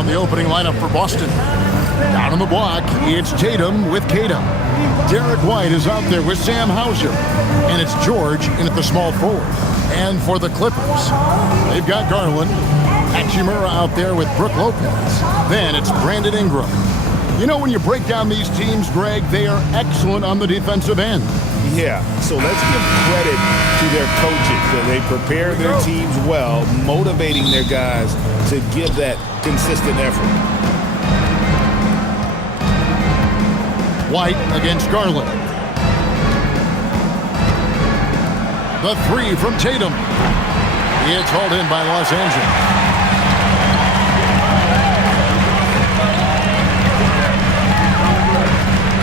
now the opening lineup for Boston. Down on the block, it's Tatum with Tatum. Derek White is out there with Sam Hauser. And it's George in at the small forward. And for the Clippers, they've got Garland. Hachimura out there with Brook Lopez. Then it's Brandon Ingram. You know, when you break down these teams, Greg, they are excellent on the defensive end. Yeah, so let's give credit to their coaches. That they prepare their teams well, motivating their guys to give that consistent effort. White against Garland. The three from Tatum. It's hauled in by Los Angeles.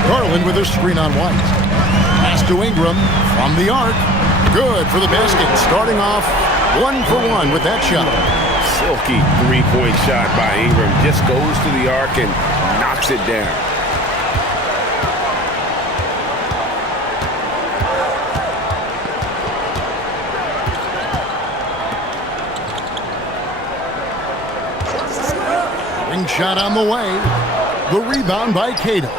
Garland with a screen on White. Pass to Ingram from the arc. Good for the basket. Starting off 1 for 1 with that shot. Silky three-point shot by Ingram. Just goes to the arc and knocks it down. Ring shot on the way. The rebound by Cato.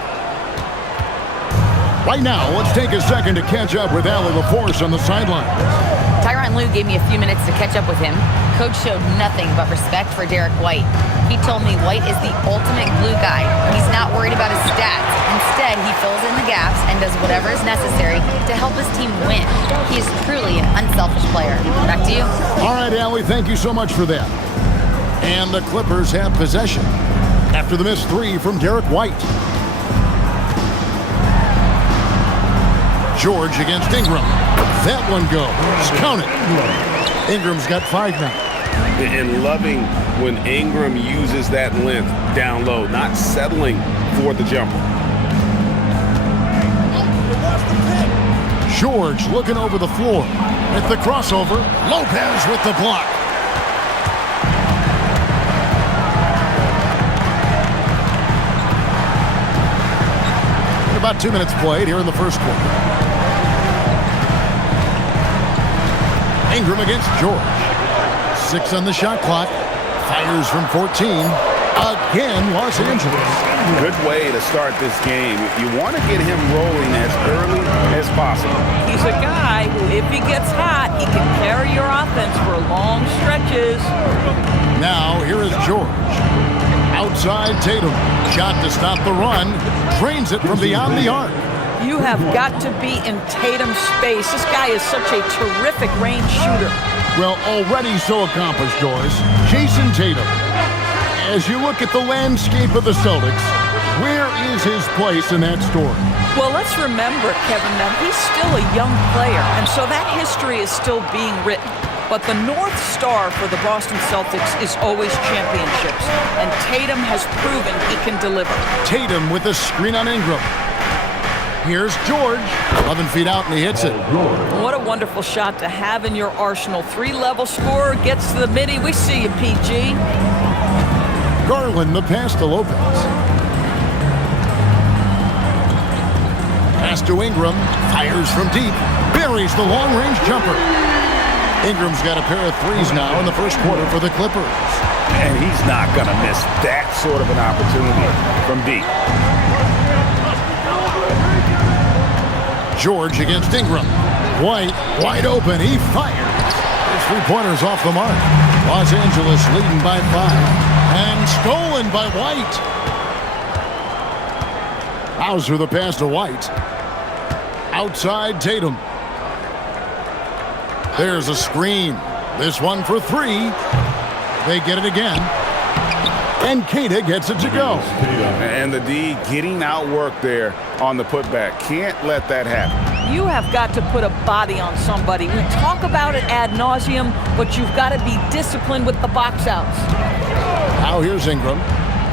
Right now, let's take a second to catch up with Allie LaForce on the sideline. Tyronn Lue gave me a few minutes to catch up with him. Coach showed nothing but respect for Derek White. He told me White is the ultimate glue guy. He's not worried about his stats. Instead, he fills in the gaps and does whatever is necessary to help his team win. He is truly an unselfish player. Back to you. All right, Allie, thank you so much for that. And the Clippers have possession after the missed three from Derek White. George against Ingram. That one goes. Count it. Ingram's got 5 now. And loving when Ingram uses that length down low, not settling for the jumper. George looking over the floor. With the crossover, Lopez with the block. About 2 minutes played here in the first quarter. Ingram against George. 6 on the shot clock. Fires from 14. Again, Los Angeles. Good way to start this game. You want to get him rolling as early as possible. He's a guy who, if he gets hot, he can carry your offense for long stretches. Now, here is George. Outside Tatum. Shot to stop the run. Drains it from beyond the arc. You have got to be in Tatum's space. This guy is such a terrific range shooter. Well, already so accomplished, Doris. Jason Tatum. As you look at the landscape of the Celtics, where is his place in that story? Well, let's remember, Kevin, that he's still a young player, and so that history is still being written. But the North Star for the Boston Celtics is always championships, and Tatum has proven he can deliver. Tatum with a screen on Ingram. Here's George, 11 feet out, and he hits it. What a wonderful shot to have in your arsenal. 3-level scorer, gets to the midi. We see you, PG. Garland, the pass to Lopez. Pass to Ingram, fires from deep, buries the long-range jumper. Ingram's got a pair of threes now in the first quarter for the Clippers. And he's not going to miss that sort of an opportunity from deep. George against Ingram. White, wide open. He fires. His three-pointers off the mark. Los Angeles leading by 5. And stolen by White. Hauser the pass to White. Outside Tatum. There's a screen. This one for 3. They get it again. And Kata gets it to go. And the D getting outworked there on the putback. Can't let that happen. You have got to put a body on somebody. We talk about it ad nauseum, but you've got to be disciplined with the box outs. Now here's Ingram.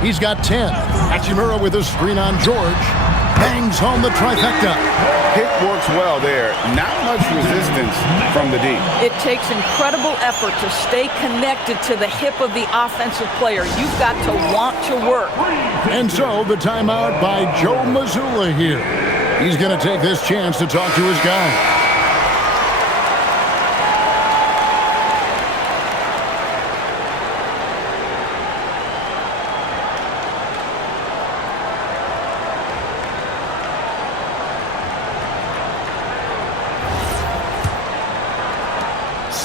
He's got 10. Hachimura with a screen on George. Bangs home the trifecta. Pick works well there. Not much resistance from the D. It takes incredible effort to stay connected to the hip of the offensive player. You've got to want to work. And so the timeout by Joe Mazzulla here. He's going to take this chance to talk to his guy.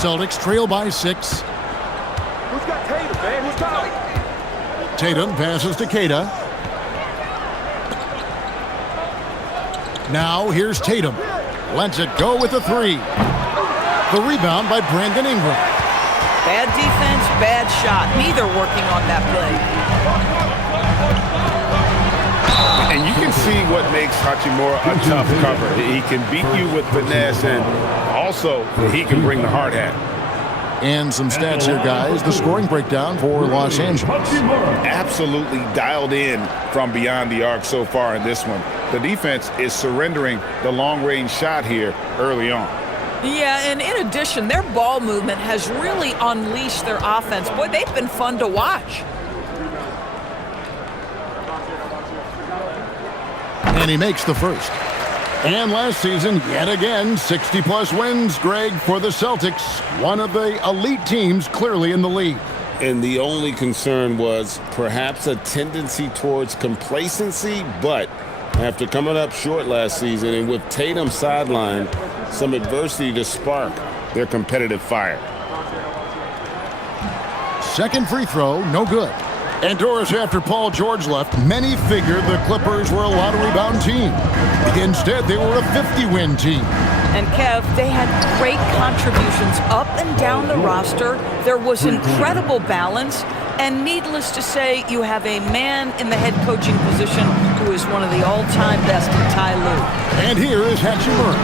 Celtics trail by 6. Who's got Tatum, man? Who's got him? Tatum passes to Keita. Now here's Tatum. Lets it go with a 3. The rebound by Brandon Ingram. Bad defense, bad shot. Neither working on that play. And you can see what makes Hachimura a tough cover. He can beat you with finesse, and also he can bring the hard hat. And some stats here, guys. The scoring breakdown for Los Angeles. Absolutely dialed in from beyond the arc so far in this one. The defense is surrendering the long-range shot here early on. Yeah, and in addition, their ball movement has really unleashed their offense. Boy, they've been fun to watch. And he makes the first. And last season, yet again, 60-plus wins, Greg, for the Celtics. One of the elite teams clearly in the league. And the only concern was perhaps a tendency towards complacency, but after coming up short last season and with Tatum sidelined, some adversity to spark their competitive fire. Second free throw, no good. And Doris, after Paul George left, many figured the Clippers were a lottery-bound team. Instead, they were a 50-win team. And Kev, they had great contributions up and down the roster. There was incredible balance. And needless to say, you have a man in the head coaching position who is one of the all-time best in Ty Lue. And here is Hachimura.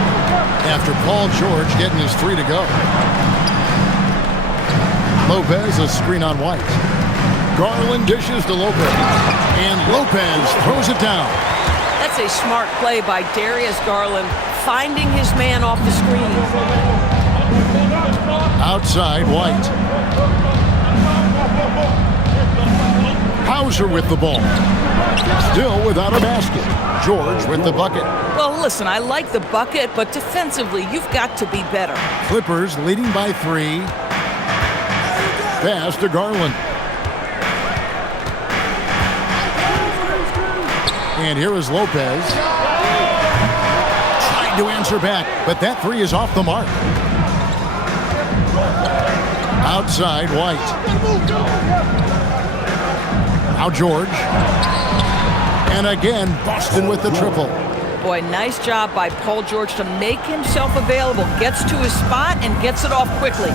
After Paul George getting his 3 to go. Lopez, a screen on White. Garland dishes to Lopez. And Lopez throws it down. That's a smart play by Darius Garland, finding his man off the screen. Outside, White. Hauser with the ball. Still without a basket. George with the bucket. Well, listen, I like the bucket, but defensively, you've got to be better. Clippers leading by 3. Pass to Garland. And here is Lopez. Trying to answer back, but that 3 is off the mark. Outside, White. Now George. And again, Boston with the triple. Boy, nice job by Paul George to make himself available. Gets to his spot and gets it off quickly.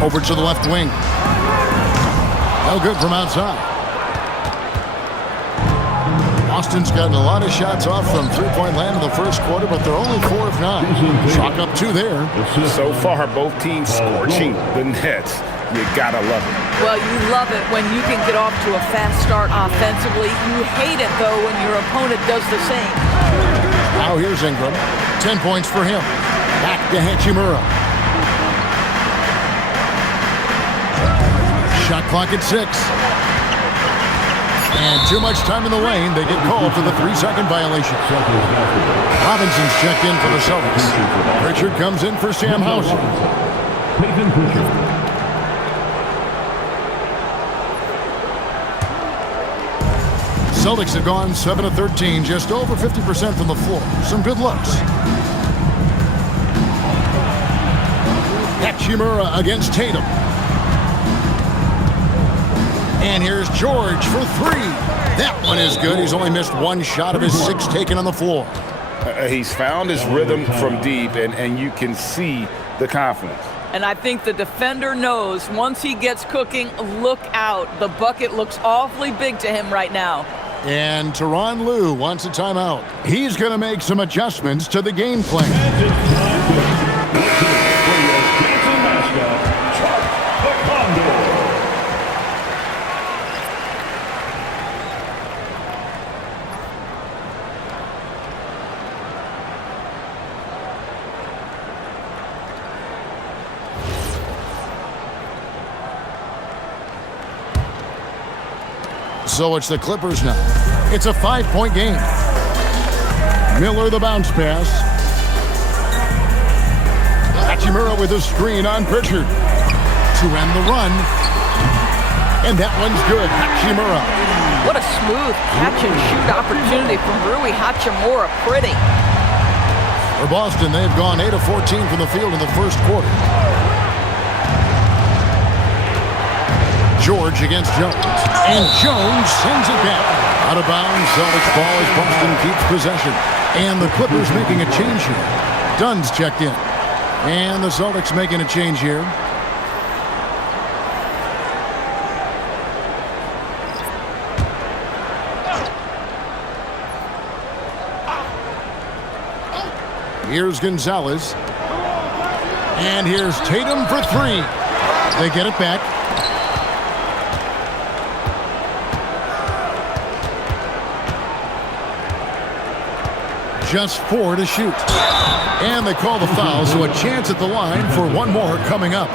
Over to the left wing. No good from outside. Boston's gotten a lot of shots off from three-point land in the first quarter, but they're only 4 of 9. Chalk up 2 there. So far, both teams scorching the nets. You gotta love it. Well, you love it when you can get off to a fast start offensively. You hate it, though, when your opponent does the same. Now here's Ingram. 10 points for him. Back to Hachimura. Shot clock at 6. And too much time in the lane. They get called for the 3-second violation. Robinson's checked in for the Celtics. Pritchard comes in for Sam Hauser. Celtics have gone 7 of 13, just over 50% from the floor. Some good looks. Hachimura against Tatum. And here's George for 3. That one is good. He's only missed 1 shot of his 6 taken on the floor. He's found his rhythm from deep, and you can see the confidence. And I think the defender knows once he gets cooking, look out. The bucket looks awfully big to him right now. And Tyronn Lue wants a timeout. He's going to make some adjustments to the game plan. So it's the Clippers now. It's a 5-point game. Miller the bounce pass. Hachimura with a screen on Pritchard to end the run. And that one's good. Hachimura. What a smooth catch and shoot opportunity from Rui Hachimura. Pretty. For Boston, they've gone 8 of 14 from the field in the first quarter. George against Jones. And Jones sends it back. Out of bounds, Celtics ball as Boston keeps possession. And the Clippers making a change here. Dunn's checked in. And the Celtics making a change here. Here's Gonzalez. And here's Tatum for 3. They get it back. Just 4 to shoot. And they call the foul, so a chance at the line for one more coming up.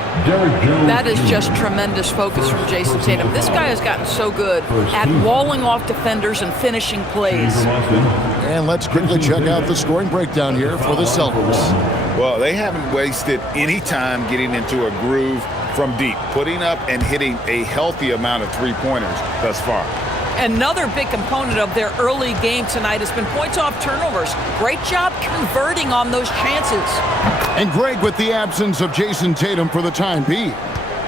That is just tremendous focus from Jason Tatum. This guy has gotten so good at walling off defenders and finishing plays. And let's quickly check out the scoring breakdown here for the Celtics. Well, they haven't wasted any time getting into a groove from deep, putting up and hitting a healthy amount of three-pointers thus far. Another big component of their early game tonight has been points off turnovers. Great job converting on those chances. And Greg, with the absence of Jason Tatum for the time being,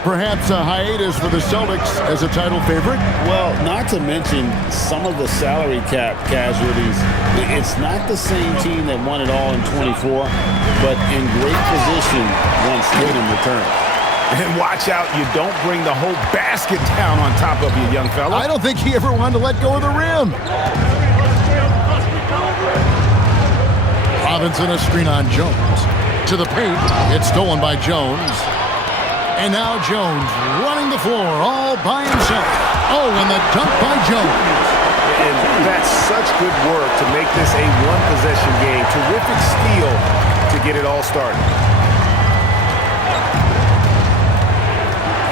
perhaps a hiatus for the Celtics as a title favorite? Well, not to mention some of the salary cap casualties. It's not the same team that won it all in 24, but in great position once Tatum returns. And watch out, you don't bring the whole basket down on top of you, young fella. I don't think he ever wanted to let go of the rim. Robinson a screen on Jones. To the paint. It's stolen by Jones. And now Jones running the floor all by himself. Oh, and the dunk by Jones. And that's such good work to make this a one-possession game. Terrific steal to get it all started.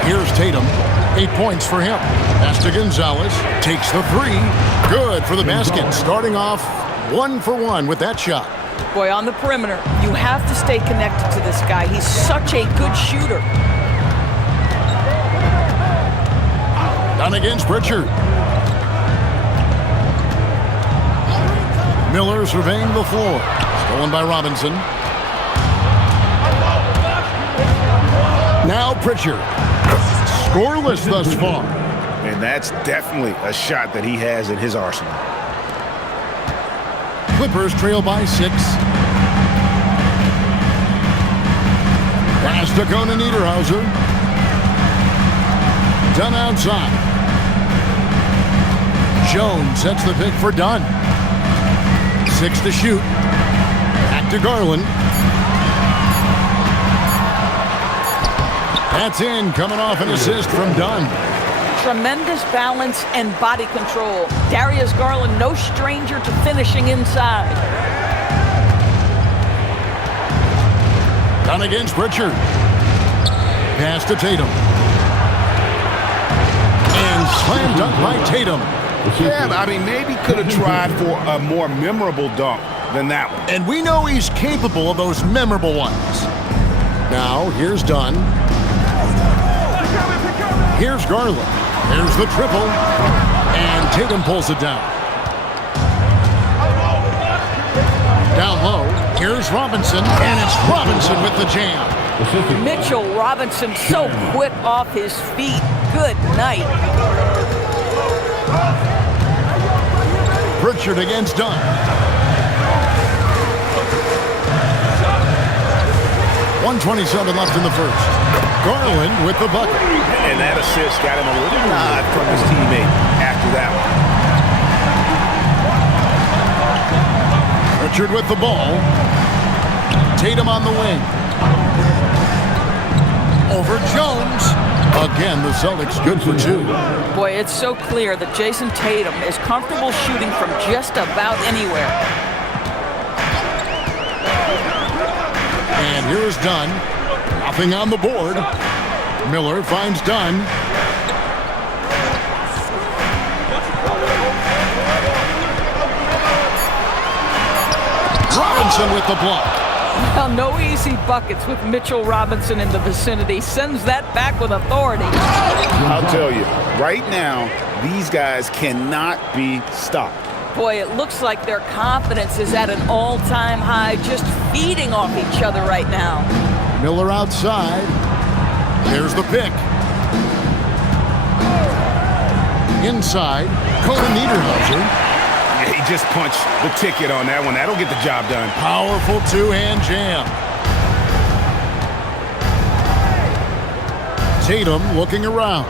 Here's Tatum. 8 points for him. Pass to Gonzalez. Takes the 3. Good for the basket. Starting off 1 for 1 with that shot. Boy, on the perimeter, you have to stay connected to this guy. He's such a good shooter. Done against Pritchard. Miller surveying the floor. Stolen by Robinson. Now Pritchard. Scoreless thus far. And that's definitely a shot that he has in his arsenal. Clippers trail by 6. Pass to Conan Niederhauser. Dunn outside. Jones sets the pick for Dunn. 6 to shoot. Back to Garland. That's in, coming off an assist from Dunn. Tremendous balance and body control. Darius Garland, no stranger to finishing inside. Dunn against Pritchard. Pass to Tatum. And slam dunk by Tatum. Yeah, I mean, maybe could have tried for a more memorable dunk than that one. And we know he's capable of those memorable ones. Now, here's Dunn. Here's Garland. Here's the triple. And Tatum pulls it down. Down low. Here's Robinson. And it's Robinson with the jam. Mitchell Robinson so quick off his feet. Good night. Pritchard against Dunn. .127 left in the first. Garland with the bucket. And that assist got him a little nod from his teammate after that one. Pritchard with the ball. Tatum on the wing. Over Jones. Again, the Celtics good for 2. Boy, it's so clear that Jason Tatum is comfortable shooting from just about anywhere. And here's Dunn. Nothing on the board. Miller finds Dunn. Robinson with the block. Well, no easy buckets with Mitchell Robinson in the vicinity. Sends that back with authority. I'll tell you, right now, these guys cannot be stopped. Boy, it looks like their confidence is at an all-time high. Just feeding off each other right now. Miller outside. There's the pick. Inside, Cohen Niederhauser. Yeah, he just punched the ticket on that one. That'll get the job done. Powerful two-hand jam. Tatum looking around.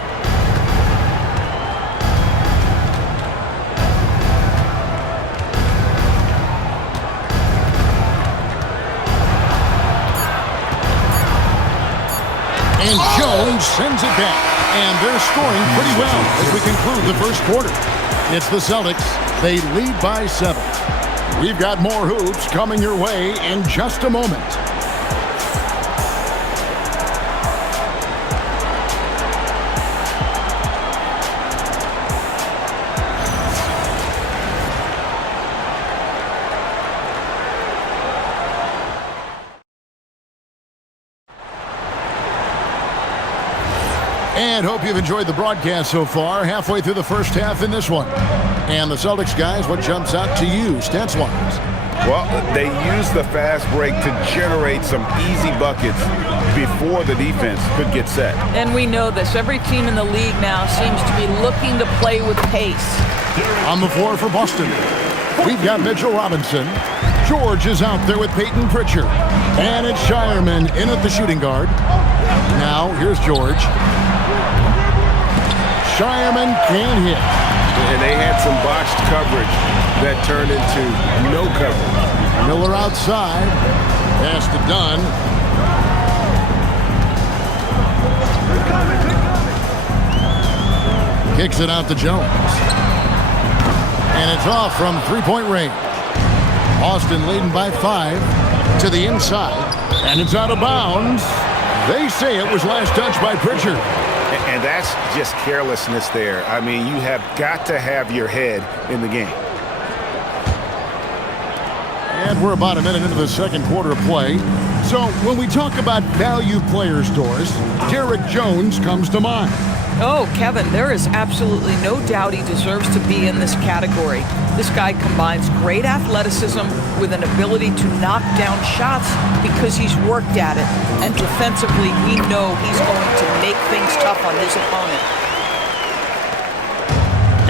And Jones sends it back. And they're scoring pretty well as we conclude the first quarter. It's the Celtics. They lead by 7. We've got more hoops coming your way in just a moment. And hope you've enjoyed the broadcast so far. Halfway through the first half in this one. And the Celtics, guys, what jumps out to you stats-wise? Well, they used the fast break to generate some easy buckets before the defense could get set. And we know this. Every team in the league now seems to be looking to play with pace. On the floor for Boston, we've got Mitchell Robinson. George is out there with Peyton Pritchard. And it's Shireman in at the shooting guard. Now, here's George. Shireman can't hit. And they had some botched coverage that turned into no coverage. Miller outside. Pass to Dunn. Kicks it out to Jones. And it's off from three-point range. Boston leading by 5 to the inside. And it's out of bounds. They say it was last touched by Pritchard. And that's just carelessness there. I mean, you have got to have your head in the game. And we're about a minute into the second quarter of play. So when we talk about value player stores, Derek Jones comes to mind. Oh, Kevin, there is absolutely no doubt he deserves to be in this category. This guy combines great athleticism with an ability to knock down shots because he's worked at it. And defensively, we know he's going to make things tough on his opponent.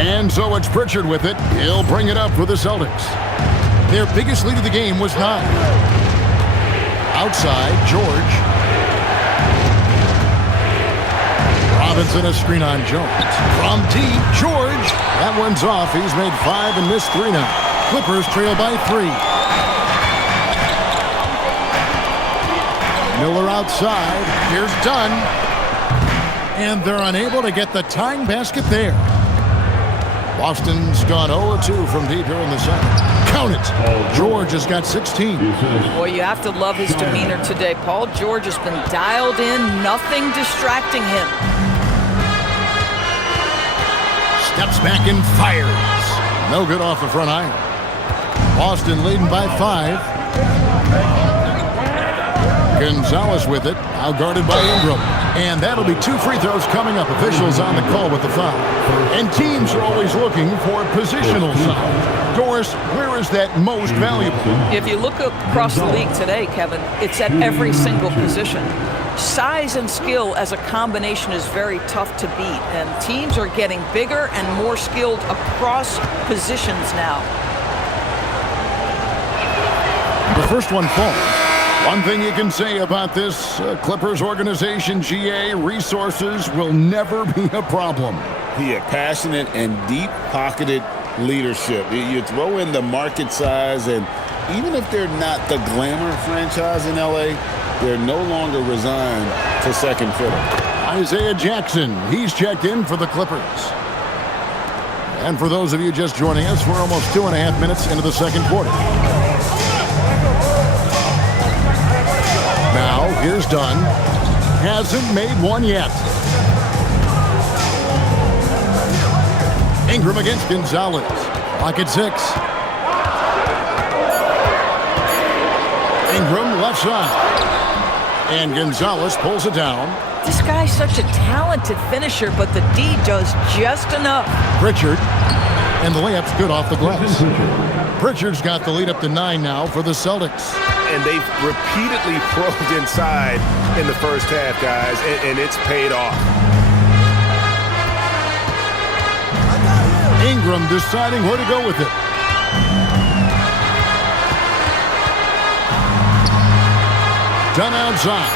And so it's Pritchard with it. He'll bring it up for the Celtics. Their biggest lead of the game was 9. Outside, George. Robinson a screen on Jones. From deep, George. That one's off. He's made 5 and missed 3 now. Clippers trail by 3. Miller outside. Here's Dunn. And they're unable to get the tying basket there. Boston's gone 0-2 from deep here in the second. Count it. George has got 16. Boy, you have to love his demeanor today. Paul George has been dialed in. Nothing distracting him. Steps back and fires. No good off the front iron. Boston leading by 5. Gonzalez with it. Now guarded by Ingram. And that'll be 2 free throws coming up. Officials on the call with the foul. And teams are always looking for positional foul. Doris, where is that most valuable? If you look across the league today, Kevin, it's at every single position. Size and skill as a combination is very tough to beat, and teams are getting bigger and more skilled across positions now. The first one falls. One thing you can say about this Clippers organization, GA, resources will never be a problem. Yeah, passionate and deep-pocketed leadership. You throw in the market size, and even if they're not the glamour franchise in LA, they're no longer resigned to second fiddle. Isaiah Jackson, he's checked in for the Clippers. And for those of you just joining us, we're almost 2.5 minutes into the second quarter. Now, here's Dunn. Hasn't made one yet. Ingram against Gonzalez. Clock at 6. Ingram left side. And Gonzalez pulls it down. This guy's such a talented finisher, but the D does just enough. Pritchard. And the layup's good off the glass. Pritchard's got the lead up to 9 now for the Celtics. and they've repeatedly probed inside in the first half, guys, and it's paid off. Ingram deciding where to go with it. Done outside.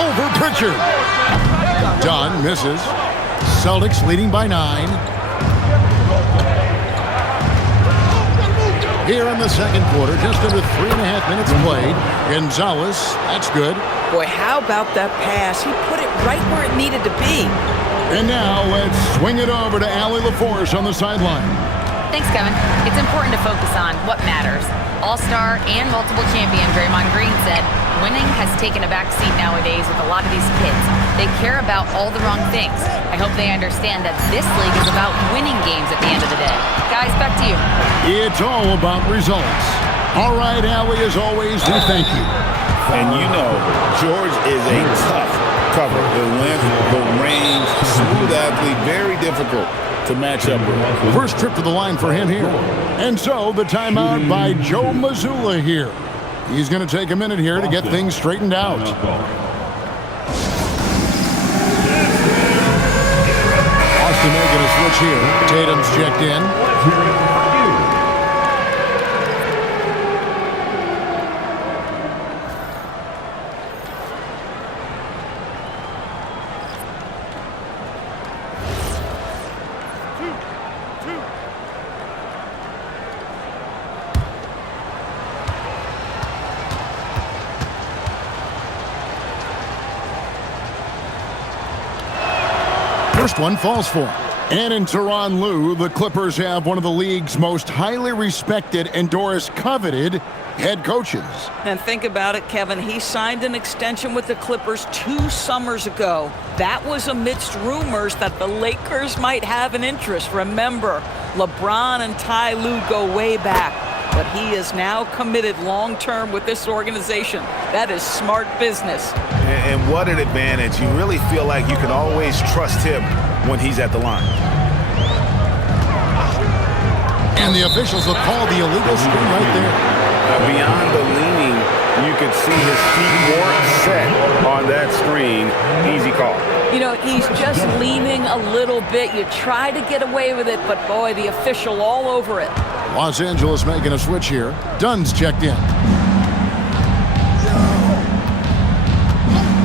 Over Pritchard. Dunn misses. Celtics leading by 9. Here in the second quarter, just under 3.5 minutes played. Gonzalez, that's good. Boy, how about that pass? He put it right where it needed to be. And now let's swing it over to Allie LaForce on the sideline. Thanks, Kevin. It's important to focus on what matters. All-star and multiple champion Draymond Green said, winning has taken a back seat nowadays with a lot of these kids. They care about all the wrong things. I hope they understand that this league is about winning games at the end of the day. Guys, back to you. It's all about results. All right, Allie, as always, we thank you. And you know, George is a tough cover. The length, the range, smooth athlete, very difficult to match up with. First trip to the line for him here. And so the timeout by Joe Mazzulla here. He's going to take a minute here to get things straightened out. Boston making a switch here. Tatum's checked in. First one falls for him. And in Tyronn Lue, the Clippers have one of the league's most highly respected and Doris coveted head coaches. And think about it, Kevin. He signed an extension with the Clippers 2 summers ago. That was amidst rumors that the Lakers might have an interest. Remember, LeBron and Ty Lue go way back. But he is now committed long-term with this organization. That is smart business. And what an advantage. You really feel like you can always trust him when he's at the line. And the officials have called the illegal screen right there. Beyond the leaning, you could see his feet weren't set on that screen. Easy call. You know, he's just leaning a little bit. You try to get away with it, but boy, the official all over it. Los Angeles making a switch here. Dunn's checked in.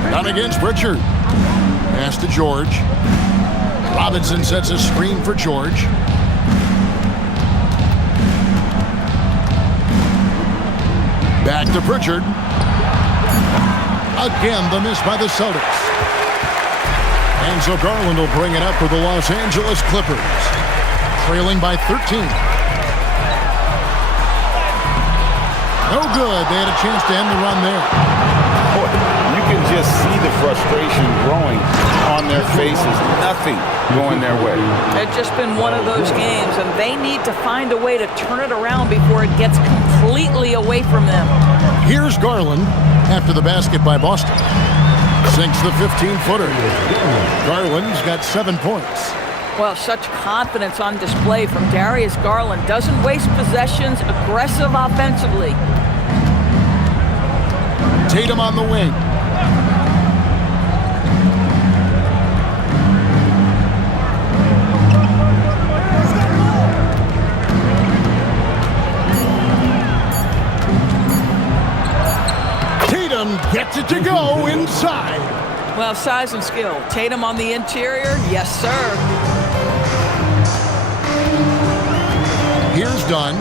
Dunn against Pritchard. Pass to George. Robinson sets a screen for George. Back to Pritchard. Again, the miss by the Celtics. And so Garland will bring it up for the Los Angeles Clippers. Trailing by 13. No good. They had a chance to end the run there. Boy, you can just see the frustration growing on their faces. Nothing going their way. It's just been one of those games, and they need to find a way to turn it around before it gets completely away from them. Here's Garland after the basket by Boston. Sinks the 15-footer. Garland's got 7 points. Well, such confidence on display from Darius Garland. Doesn't waste possessions, aggressive offensively. Tatum on the wing. Tatum gets it to go inside. Well, size and skill. Tatum on the interior, yes, sir. Here's Dunn.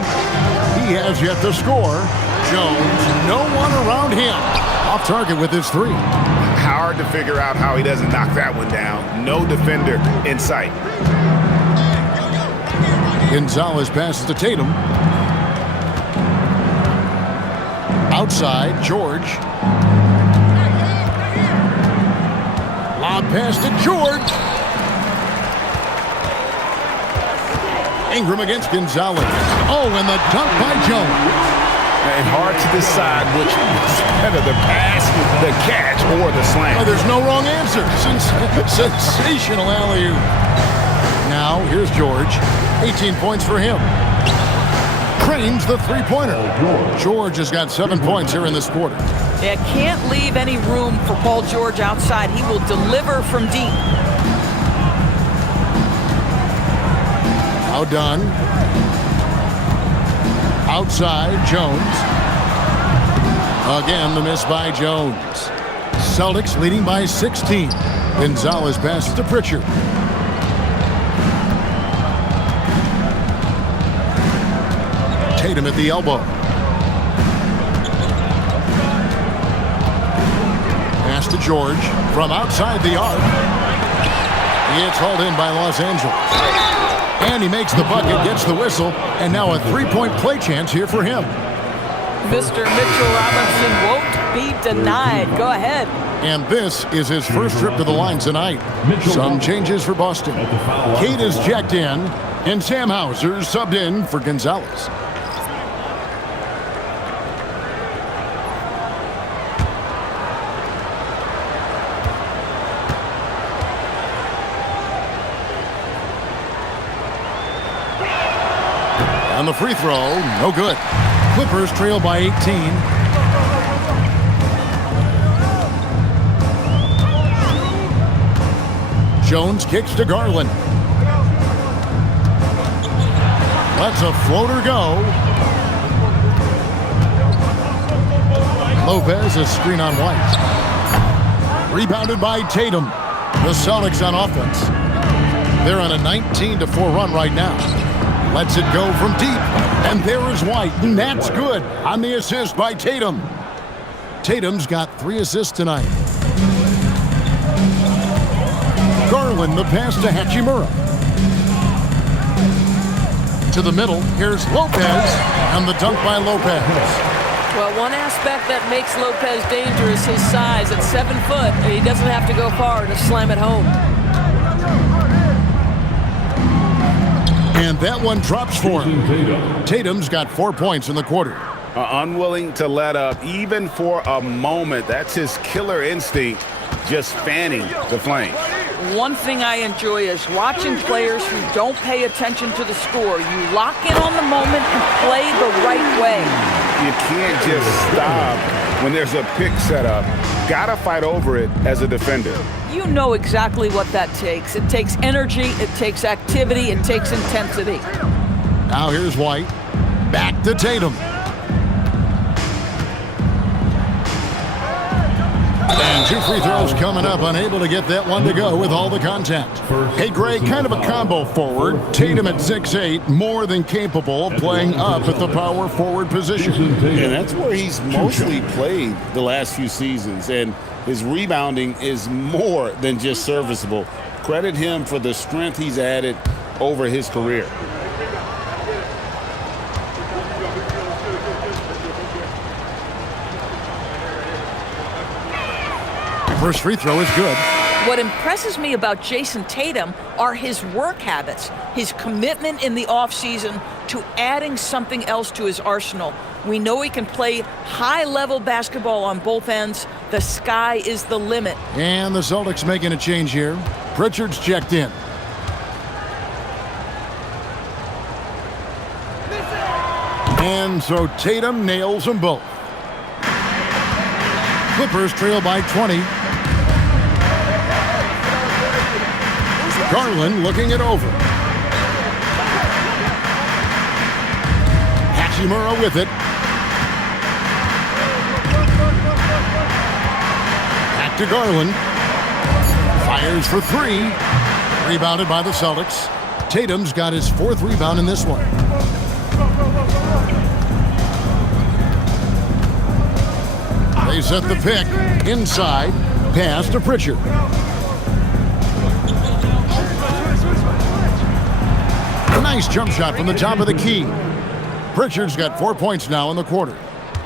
He has yet to score. Jones, no one around him. Off target with his 3. Hard to figure out how he doesn't knock that one down. No defender in sight. Gonzalez passes to Tatum. Outside, George. Lob pass to George. Ingram against Gonzalez. Oh, and the dunk by Jones. And hard to decide which is better, the pass, the catch, or the slam. Oh, there's no wrong answer. Sensational alley-oop. Now, here's George. 18 points for him. Drains the three-pointer. George has got 7 points here in this quarter. Yeah, can't leave any room for Paul George outside. He will deliver from deep. Now done. Outside, Jones. Again, the miss by Jones. Celtics leading by 16. Gonzalez passes to Pritchard. Tatum at the elbow. Pass to George from outside the arc. It's hauled in by Los Angeles. And he makes the bucket, gets the whistle, and now a three-point play chance here for him. Mr. Mitchell Robinson won't be denied. Go ahead. And this is his first trip to the line tonight. Some changes for Boston. Kate is checked in, and Sam Hauser subbed in for Gonzalez. On the free throw, no good. Clippers trail by 18. Jones kicks to Garland. Lets a floater go. Lopez, a screen on White. Rebounded by Tatum. The Celtics on offense. They're on a 19-4 run right now. Lets it go from deep. And there is White. And that's good on the assist by Tatum. Tatum's got 3 assists tonight. Garland, the pass to Hachimura. To the middle, here's Lopez, and the dunk by Lopez. Well, one aspect that makes Lopez dangerous, his size. At 7 foot, he doesn't have to go far to slam it home. And that one drops for him. Tatum's got 4 points in the quarter. Unwilling to let up, even for a moment. That's his killer instinct, just fanning the flame. One thing I enjoy is watching players who don't pay attention to the score. You lock in on the moment and play the right way. You can't just stop when there's a pick set up. Gotta fight over it as a defender. You know exactly what that takes. It takes energy, it takes activity, it takes intensity. Now here's White. Back to Tatum. And 2 free throws coming up, unable to get that one to go with all the contact. Hey, Greg, kind of a combo forward. Tatum at 6'8", more than capable of playing up at the power forward position. And that's where he's mostly played the last few seasons, and his rebounding is more than just serviceable. Credit him for the strength he's added over his career. First free throw is good. What impresses me about Jason Tatum are his work habits, his commitment in the offseason to adding something else to his arsenal. We know he can play high-level basketball on both ends. The sky is the limit. And the Celtics making a change here. Pritchard's checked in. And so Tatum nails them both. Clippers trail by 20. Garland looking it over. Hachimura with it. Back to Garland. Fires for 3. Rebounded by the Celtics. Tatum's got his 4th rebound in this one. They set the pick. Inside. Pass to Pritchard. A nice jump shot from the top of the key. Pritchard's got 4 points now in the quarter.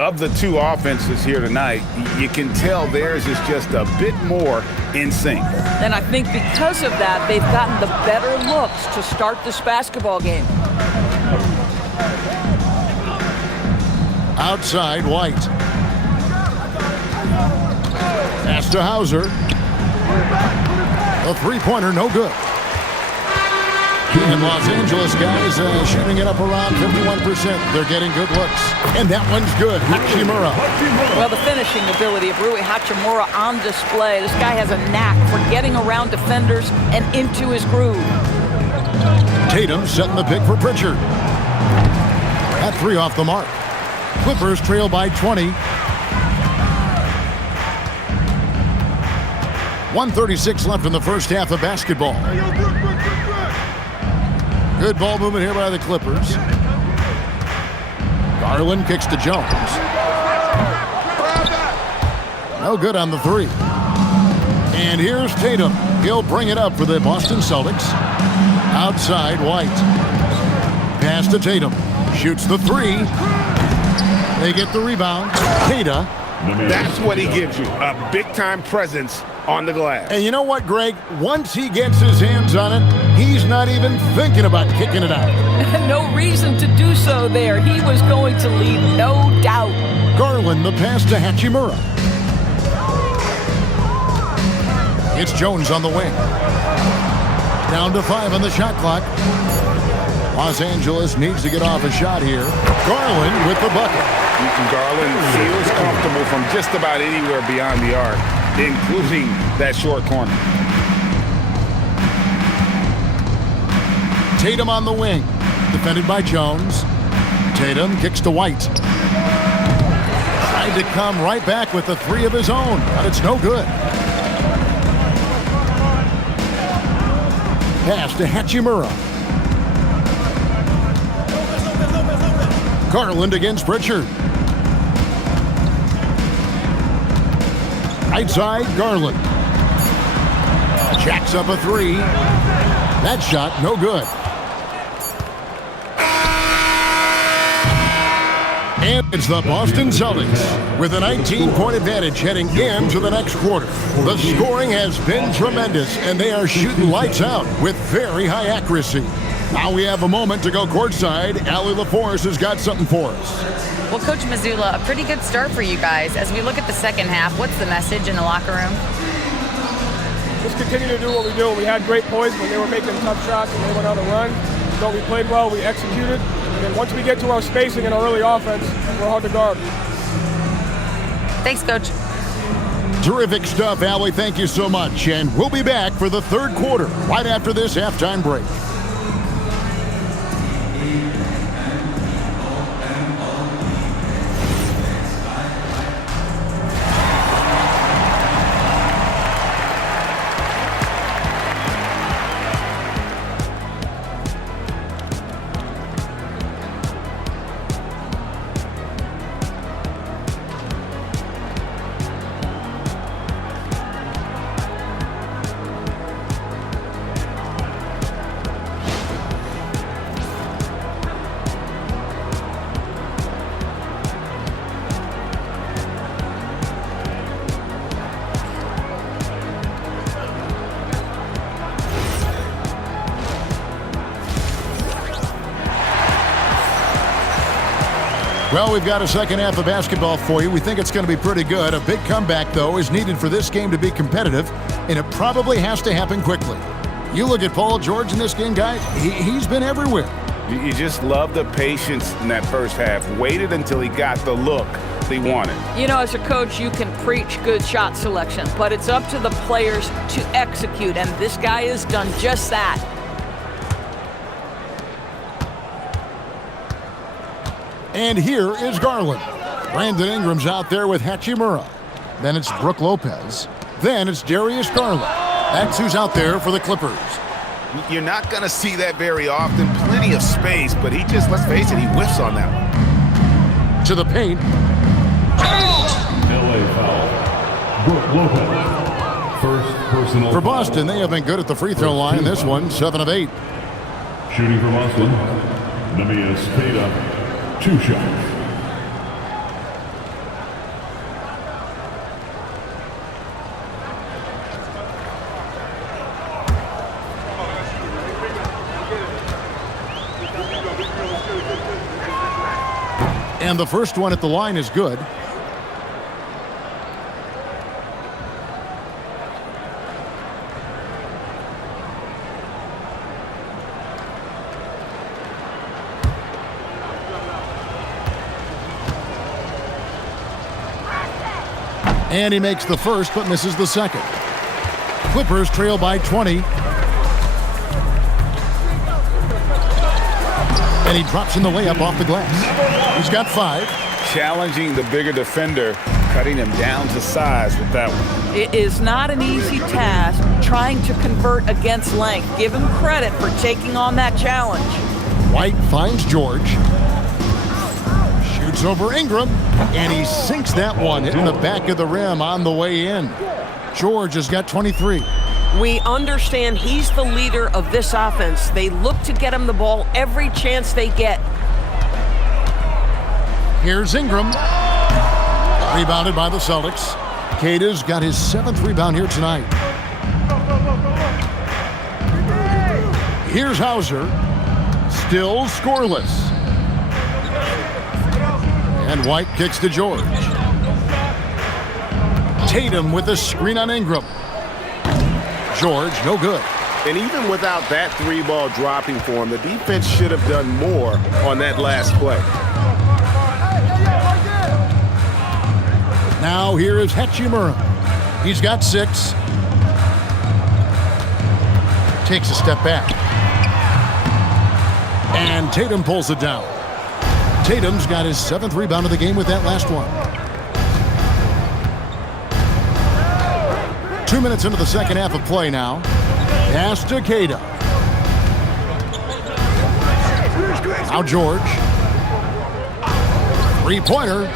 Of the 2 offenses here tonight, you can tell theirs is just a bit more in sync. And I think because of that, they've gotten the better looks to start this basketball game. Outside, White. Pass to Hauser. A three-pointer, no good. And Los Angeles guys shooting it up around 51%. They're getting good looks. And that one's good. Hachimura. Well, the finishing ability of Rui Hachimura on display. This guy has a knack for getting around defenders and into his groove. Tatum setting the pick for Pritchard. That three off the mark. Clippers trail by 20. 1:36 left in the first half of basketball. Good ball movement here by the Clippers. Garland kicks to Jones. No good on the three. And here's Tatum. He'll bring it up for the Boston Celtics. Outside, White. Pass to Tatum. Shoots the three. They get the rebound. Tatum. That's what he gives you, a big-time presence on the glass. And you know what, Greg? Once he gets his hands on it, he's not even thinking about kicking it out. No reason to do so there. He was going to lead, no doubt. Garland, the pass to Hachimura. It's Jones on the wing. Down to 5 on the shot clock. Los Angeles needs to get off a shot here. Garland with the bucket. Garland feels comfortable from just about anywhere beyond the arc, including that short corner. Tatum on the wing. Defended by Jones. Tatum kicks to White. Tried to come right back with the three of his own, but it's no good. Pass to Hachimura. Garland against Pritchard. Right side, Garland. Jacks up a three. That shot, no good. And it's the Boston Celtics with a 19-point advantage heading into the next quarter. The scoring has been tremendous, and they are shooting lights out with very high accuracy. Now we have a moment to go courtside. Allie LaForce has got something for us. Well, Coach Mazzulla, a pretty good start for you guys. As we look at the second half, what's the message in the locker room? Just continue to do what we do. We had great points when they were making tough shots and they went on a run. So we played well, we executed. And then once we get to our spacing and our early offense, we're hard to guard. Thanks, Coach. Terrific stuff, Allie. Thank you so much. And we'll be back for the third quarter right after this halftime break. Well, we've got a second half of basketball for you. We think it's going to be pretty good. A big comeback, though, is needed for this game to be competitive, and it probably has to happen quickly. You look at Paul George in this game, guys, he's been everywhere. You just love the patience in that first half. Waited until he got the look he wanted. You know, as a coach, you can preach good shot selection, but it's up to the players to execute, and this guy has done just that. And here is Garland. Brandon Ingram's out there with Hachimura. Then it's Brook Lopez. Then it's Darius Garland. That's who's out there for the Clippers. You're not going to see that very often. Plenty of space, but he just, let's face it, he whiffs on that one. To the paint. LA foul. Brook Lopez. First personal For Boston, they have been good at the free throw line. This one, 7 of 8. Shooting for Boston. Nemias Queta. 2 shots. And the first one at the line is good. And he makes the first but misses the second. Clippers trail by 20. And he drops in the layup off the glass. He's got 5. Challenging the bigger defender, cutting him down to size with that one. It is not an easy task trying to convert against length. Give him credit for taking on that challenge. White finds George. Shoots over Ingram. And he sinks that one, hitting the back of the rim on the way in. George has got 23. We understand he's the leader of this offense. They look to get him the ball every chance they get. Here's Ingram. Rebounded by the Celtics. Keita's got his 7th rebound here tonight. Here's Hauser. Still scoreless. And White kicks to George. Tatum with a screen on Ingram. George, no good. And even without that 3-ball dropping for him, the defense should have done more on that last play. Now here is Hachimura. He's got 6. Takes a step back. And Tatum pulls it down. Tatum's got his 7th rebound of the game with that last one. 2 minutes into the second half of play now. Pass to Keita. Now George. 3-pointer.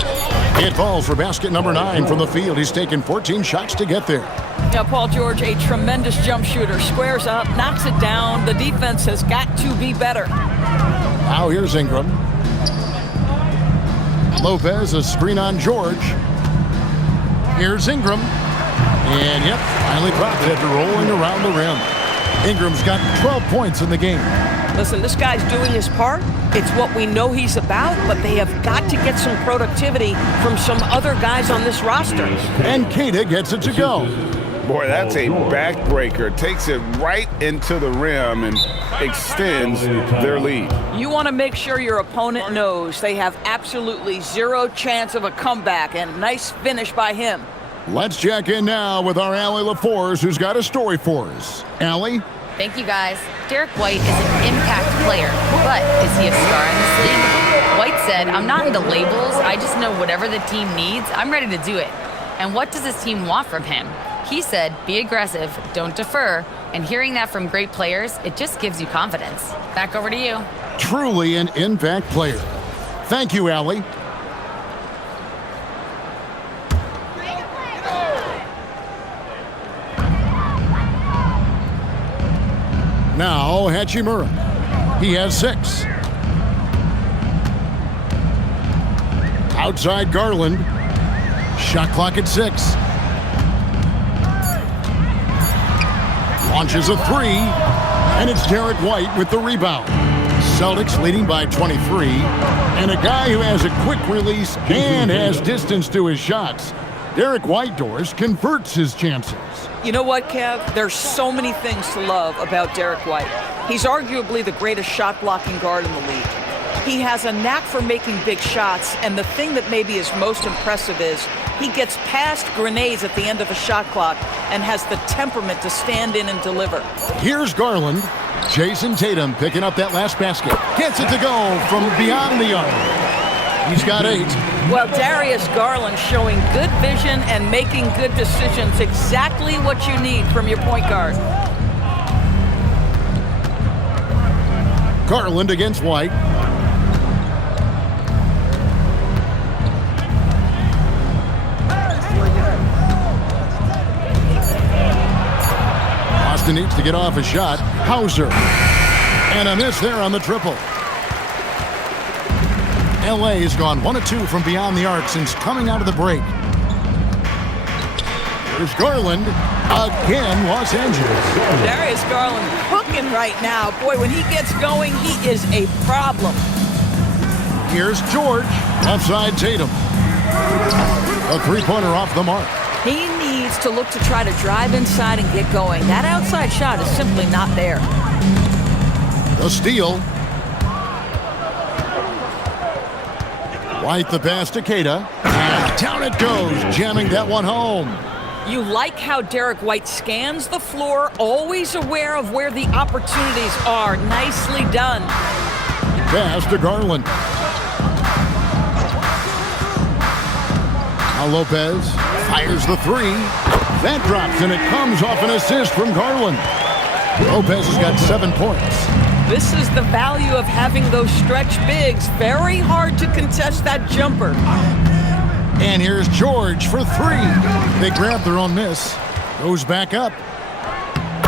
It falls for basket number 9 from the field. He's taken 14 shots to get there. Now, Paul George, a tremendous jump shooter. Squares up, knocks it down. The defense has got to be better. Now here's Ingram. Lopez, a screen on George. Here's Ingram. And yep, finally dropped it after rolling around the rim. Ingram's got 12 points in the game. Listen, this guy's doing his part. It's what we know he's about, but they have got to get some productivity from some other guys on this roster. And Keita gets it to go. Boy, that's a backbreaker. Takes it right into the rim and extends their lead. You want to make sure your opponent knows they have absolutely zero chance of a comeback, and nice finish by him. Let's check in now with our Allie LaForce, who's got a story for us. Allie? Thank you, guys. Derek White is an impact player, but is he a star in this league? White said, "I'm not into labels. I just know whatever the team needs, I'm ready to do it. And what does this team want from him?" He said, "Be aggressive, don't defer." And hearing that from great players, it just gives you confidence. Back over to you. Truly an impact player. Thank you, Allie. Now, Hachimura. He has 6. Outside Garland. Shot clock at 6. Launches a 3. And it's Derek White with the rebound. Celtics leading by 23. And a guy who has a quick release and has distance to his shots. Derek Whitedorf converts his chances. You know what, Kev? There's so many things to love about Derek White. He's arguably the greatest shot-blocking guard in the league. He has a knack for making big shots, and the thing that maybe is most impressive is he gets past grenades at the end of a shot clock and has the temperament to stand in and deliver. Here's Garland. Jason Tatum picking up that last basket. Gets it to go from beyond the arc. He's got 8. Well, Darius Garland showing good vision and making good decisions. Exactly what you need from your point guard. Garland against White. Boston needs to get off a shot. Hauser. And a miss there on the triple. LA has gone 1 of 2 from beyond the arc since coming out of the break. Here's Garland. Again, Los Angeles. Darius Garland cooking right now. Boy, when he gets going, he is a problem. Here's George. Left side Tatum. A 3-pointer off the mark. He needs to look to try to drive inside and get going. That outside shot is simply not there. The steal. White the pass to Keita. And Down it goes, jamming that one home. You like how Derek White scans the floor, always aware of where the opportunities are. Nicely done. Pass to Garland. Now Lopez fires the three. That drops, and it comes off an assist from Garland. Lopez has got 7 points. This is the value of having those stretch bigs. Very hard to contest that jumper. And here's George for three. They grab their own miss. Goes back up.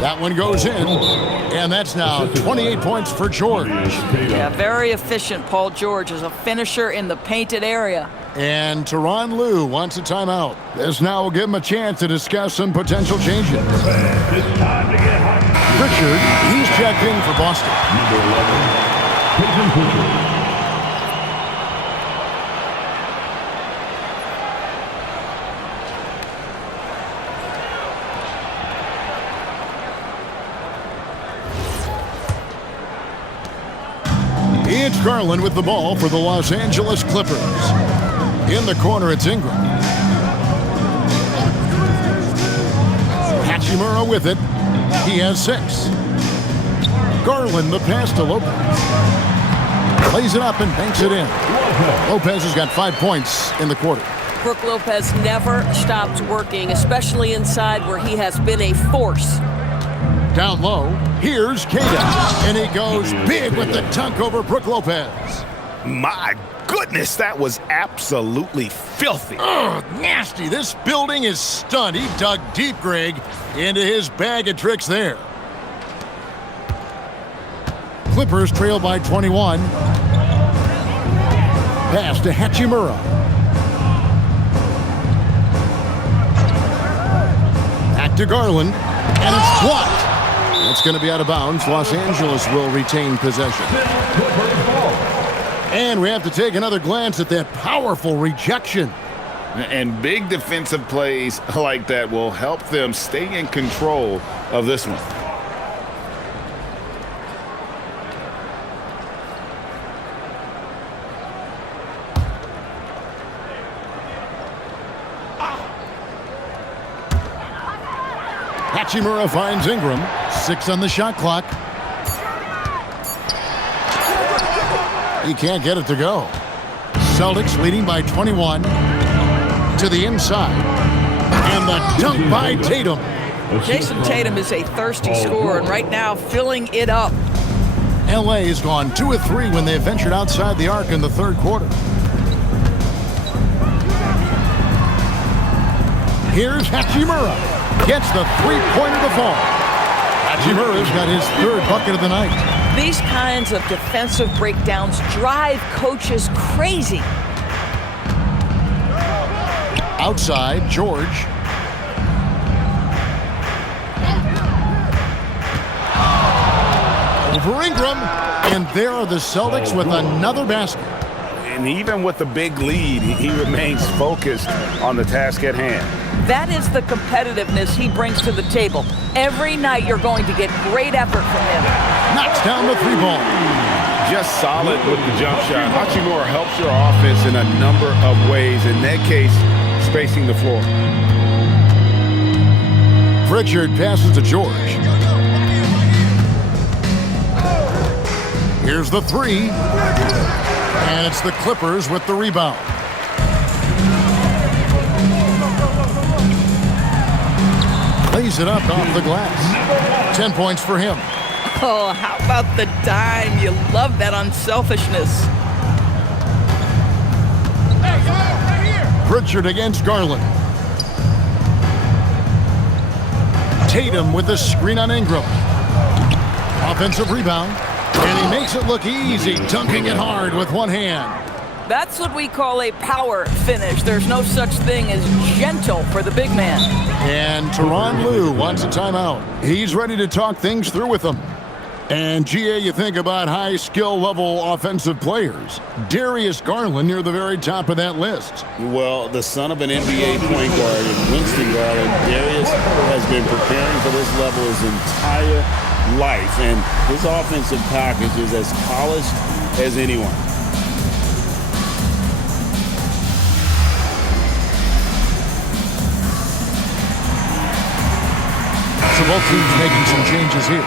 That one goes in. And that's now 28 points for George. Yeah, very efficient, Paul George, as a finisher in the painted area. And Tyronn Lue wants a timeout. This now will give him a chance to discuss some potential changes. Pritchard, he's checked in for Boston. Number 11, Peyton Pritchard. It's Garland with the ball for the Los Angeles Clippers. In the corner, it's Ingram. Hachimura with it. He has 6. Garland, the pass to Lopez. Plays it up and banks it in. Lopez has got 5 points in the quarter. Brook Lopez never stops working, especially inside where he has been a force. Down low, here's Keita, and he goes big with the dunk over Brook Lopez. My goodness, that was absolutely filthy. Ugh, nasty. This building is stunned. He dug deep, Greg, into his bag of tricks there. Clippers trail by 21. Pass to Hachimura. Back to Garland, and it's blocked. It's going to be out of bounds. Los Angeles will retain possession. And we have to take another glance at that powerful rejection. And big defensive plays like that will help them stay in control of this one. Hachimura finds Ingram. 6 on the shot clock. He can't get it to go. Celtics leading by 21 to the inside. And the dunk by Tatum. Jason Tatum is a thirsty scorer, and right now filling it up. LA has gone 2 of 3 when they ventured outside the arc in the third quarter. Here's Hachimura. Gets the three-pointer to fall. Hachimura's got his 3rd bucket of the night. These kinds of defensive breakdowns drive coaches crazy. Outside, George. Over Ingram. And there are the Celtics with another basket. And even with the big lead, he remains focused on the task at hand. That is the competitiveness he brings to the table. Every night you're going to get great effort from him. Knocks down the 3-ball. Just solid with the jump shot. Hachimura helps your offense in a number of ways. In that case, spacing the floor. Pritchard passes to George. Here's the 3. And it's the Clippers with the rebound. Lays it up off the glass. 10 points for him. Oh, how about the dime? You love that unselfishness. Pritchard against Garland. Tatum with the screen on Ingram. Offensive rebound. And he makes it look easy, dunking it hard with one hand. That's what we call a power finish. There's no such thing as gentle for the big man. And Tyronn Lue wants a timeout. He's ready to talk things through with them. And, GA, you think about high skill level offensive players. Darius Garland near the very top of that list. Well, the son of an NBA point guard and Winston Garland, Darius has been preparing for this level his entire life. And his offensive package is as polished as anyone. Both teams making some changes here.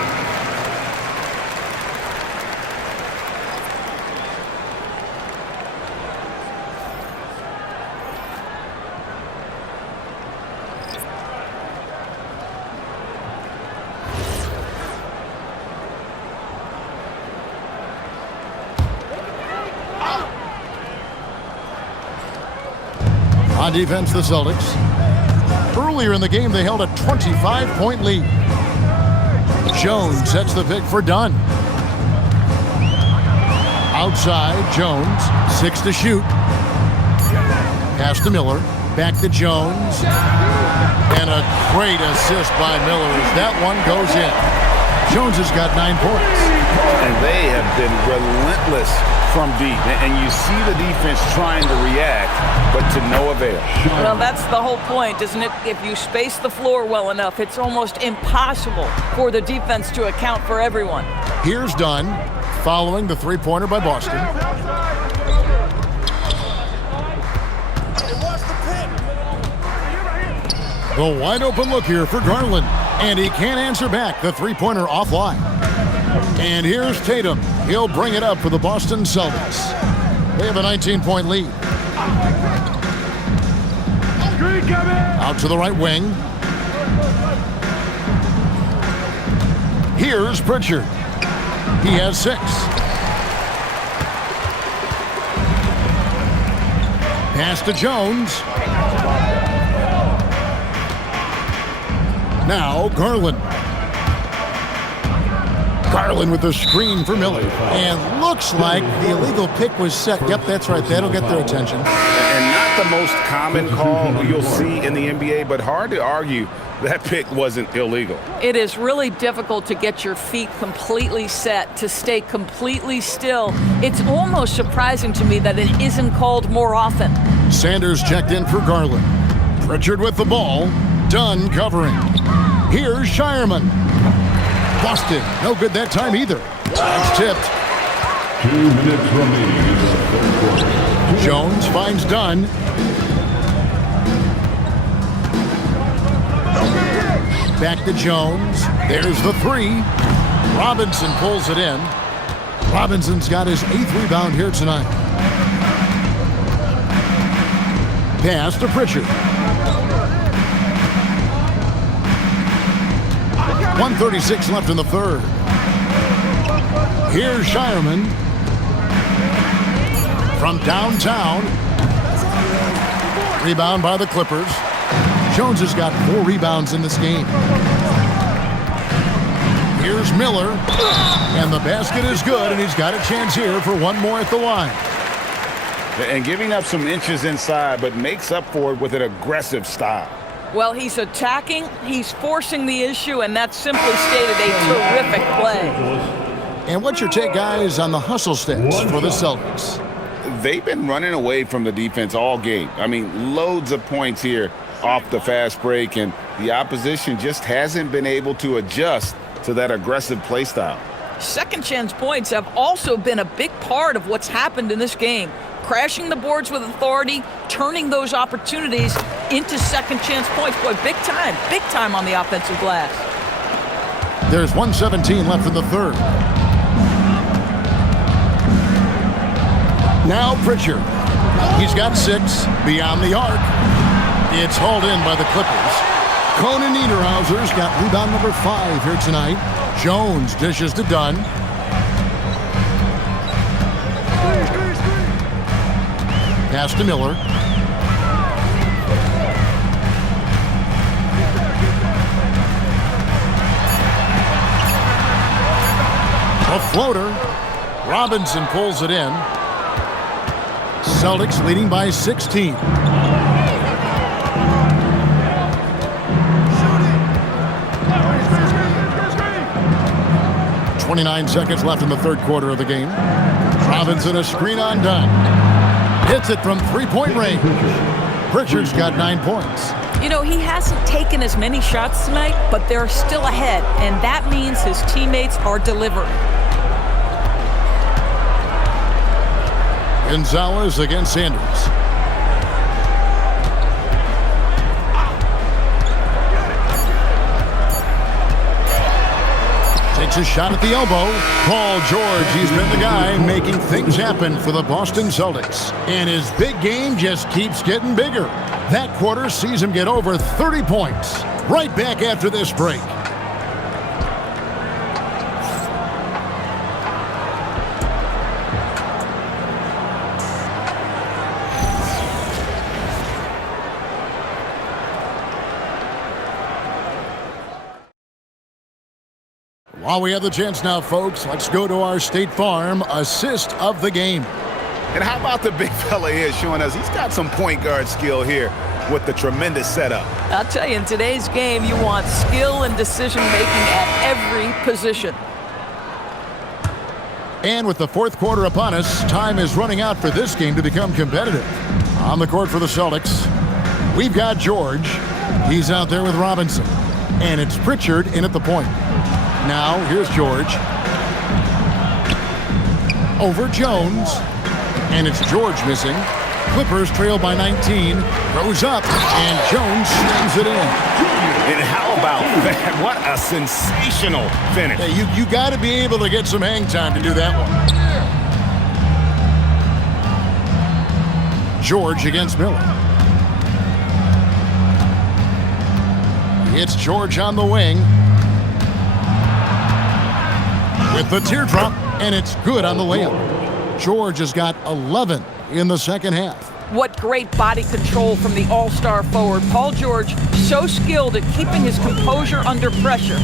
On defense, the Celtics. Earlier in the game, they held a 25-point lead. Jones sets the pick for Dunn. Outside, Jones, 6 to shoot. Pass to Miller, back to Jones. And a great assist by Miller as that one goes in. Jones has got 9 points. And they have been relentless from deep. And you see the defense trying to react, but to no avail. Well, that's the whole point, isn't it? If you space the floor well enough, it's almost impossible for the defense to account for everyone. Here's Dunn, following the three-pointer by Boston. The wide-open look here for Garland. And he can't answer back. The three-pointer offline. And here's Tatum. He'll bring it up for the Boston Celtics. They have a 19-point lead. Out to the right wing. Here's Pritchard. He has 6. Pass to Jones. Now Garland. Garland with the screen for Miller. And looks like the illegal pick was set. Yep, that's right. That'll get their attention. And not the most common call you'll see in the NBA, but hard to argue that pick wasn't illegal. It is really difficult to get your feet completely set, to stay completely still. It's almost surprising to me that it isn't called more often. Sanders checked in for Garland. Pritchard with the ball. Dunn covering. Here's Shireman. Boston, no good that time either. It's tipped. 2 minutes remaining in the third quarter. Jones finds Dunn. Back to Jones. There's the 3. Robinson pulls it in. Robinson's got his 8th rebound here tonight. Pass to Pritchard. 1:36 left in the third. Here's Shireman. From downtown. Rebound by the Clippers. Jones has got 4 rebounds in this game. Here's Miller. And the basket is good, and he's got a chance here for one more at the line. And giving up some inches inside, but makes up for it with an aggressive style. Well, he's attacking, he's forcing the issue, and that's simply stated a terrific play. And what's your take, guys, on the hustle stats for the Celtics? They've been running away from the defense all game. I mean, loads of points here off the fast break, and the opposition just hasn't been able to adjust to that aggressive play style. Second chance points have also been a big part of what's happened in this game. Crashing the boards with authority, turning those opportunities into second chance points. Boy, big time on the offensive glass. There's 1:17 left in the third. Now Pritchard. He's got 6 beyond the arc. It's hauled in by the Clippers. Conan Niederhauser's got rebound number 5 here tonight. Jones dishes to Dunn. Pass to Miller. A floater. Robinson pulls it in. Celtics leading by 16. 29 seconds left in the third quarter of the game. Robinson a screen on Dunn. Hits it from three-point range. Pritchard's got 9 points. You know, he hasn't taken as many shots tonight, but they're still ahead, and that means his teammates are delivering. Gonzalez against Sanders. Takes a shot at the elbow. Paul George, he's been the guy making things happen for the Boston Celtics. And his big game just keeps getting bigger. That quarter sees him get over 30 points. Right back after this break. While we have the chance now, folks, let's go to our State Farm assist of the game. And how about the big fella here showing us he's got some point guard skill here with the tremendous setup. I'll tell you, in today's game, you want skill and decision-making at every position. And with the fourth quarter upon us, time is running out for this game to become competitive. On the court for the Celtics, we've got George. He's out there with Robinson. And it's Pritchard in at the point. Now, here's George. Over Jones. And it's George missing. Clippers trail by 19. Throws up, and Jones slams it in. And how about that? What a sensational finish. Hey, you got to be able to get some hang time to do that one. George against Miller. It's George on the wing. With the teardrop, and it's good on the layup. George has got 11 in the second half. What great body control from the all-star forward. Paul George, so skilled at keeping his composure under pressure.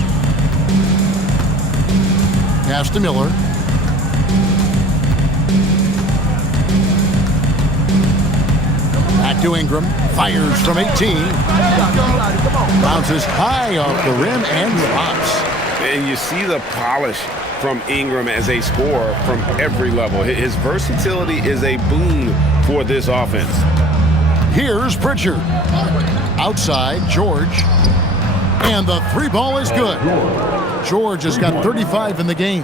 Pass to Miller. Back to Ingram. Fires from 18. Bounces high off the rim and drops. And you see the polish from Ingram as a scorer from every level. His versatility is a boon for this offense. Here's Pritchard. Outside, George. And the three ball is good. George has got 35 in the game.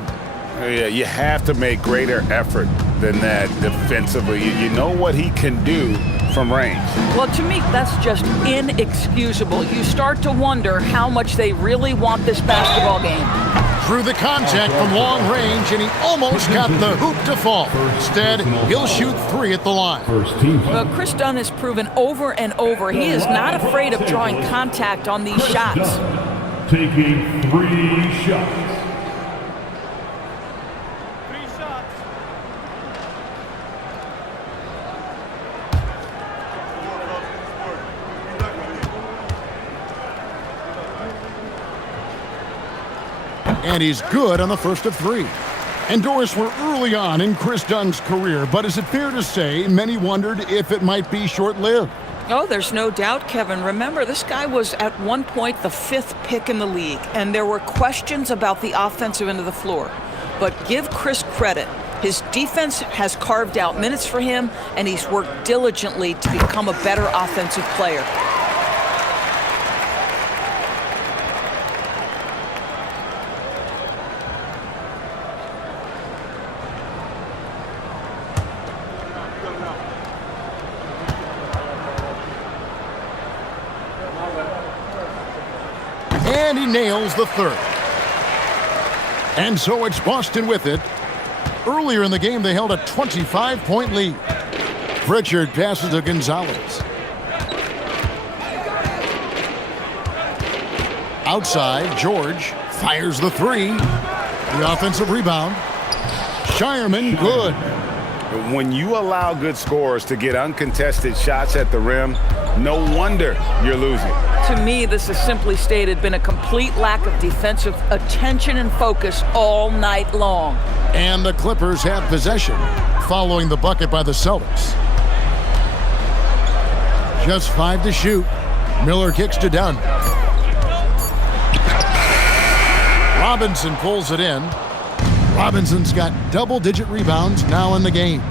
Yeah, you have to make greater effort than that defensively. You know what he can do from range. Well, to me, that's just inexcusable. You start to wonder how much they really want this basketball game. Through the contact from long range, and he almost got the hoop to fall. Instead, he'll shoot three at the line. Well, Chris Dunn has proven over and over he is not afraid of drawing contact on these shots. Taking 3 shots. And he's good on the first of 3. And Doris, we're early on in Chris Dunn's career, but is it fair to say many wondered if it might be short-lived? Oh, there's no doubt, Kevin. Remember, this guy was at one point the 5th pick in the league, and there were questions about the offensive end of the floor. But give Chris credit. His defense has carved out minutes for him, and he's worked diligently to become a better offensive player. And he nails the third. And so it's Boston with it. Earlier in the game, they held a 25-point lead. Pritchard passes to Gonzalez. Outside, George fires the 3. The offensive rebound. Shireman, good. When you allow good scorers to get uncontested shots at the rim, no wonder you're losing. To me, this has simply stated been a complete lack of defensive attention and focus all night long. And the Clippers have possession, following the bucket by the Celtics. Just 5 to shoot. Miller kicks to Dunn. Robinson pulls it in. Robinson's got double-digit rebounds now in the game.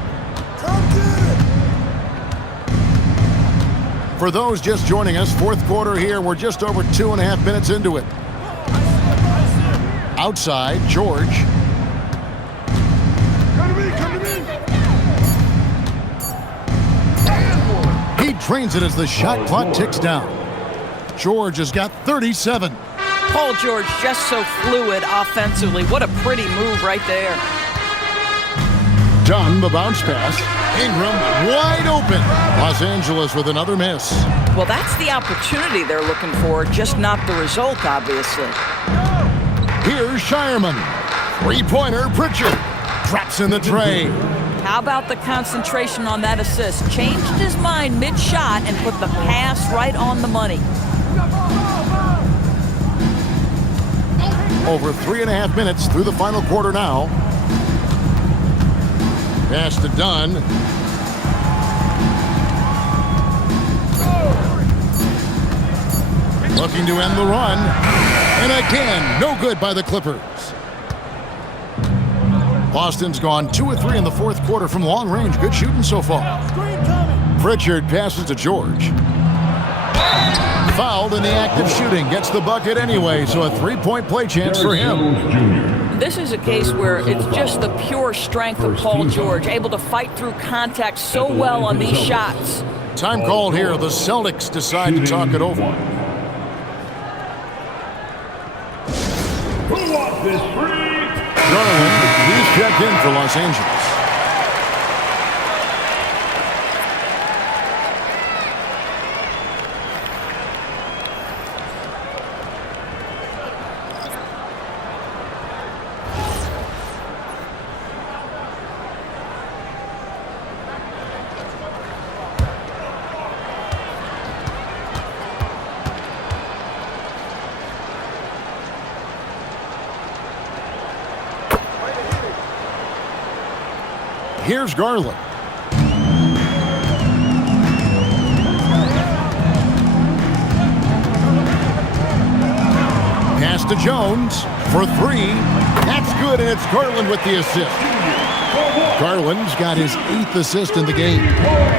For those just joining us, fourth quarter here, we're just over 2.5 minutes into it. Outside, George. He drains it as the shot clock ticks down. George has got 37. Paul George just so fluid offensively. What a pretty move right there. Dunn, the bounce pass. Ingram wide open. Los Angeles with another miss. Well, that's the opportunity they're looking for, just not the result, obviously. Here's Shireman. Three-pointer, Pritchard. Drops in the tray. How about the concentration on that assist? Changed his mind mid-shot and put the pass right on the money. Over 3.5 minutes through the final quarter now. Pass to Dunn. Looking to end the run. And again, no good by the Clippers. Boston's gone 2 of 3 in the fourth quarter from long range. Good shooting so far. Pritchard passes to George. Fouled in the act of shooting. Gets the bucket anyway, so a 3-point play chance for him. This is a case where it's just the pure strength of Paul George, able to fight through contact so well on these shots. Time called here. The Celtics decide to talk it over. Garland, he's checked in for Los Angeles. Here's Garland. Pass to Jones for 3. That's good, and it's Garland with the assist. Garland's got his 8th assist in the game.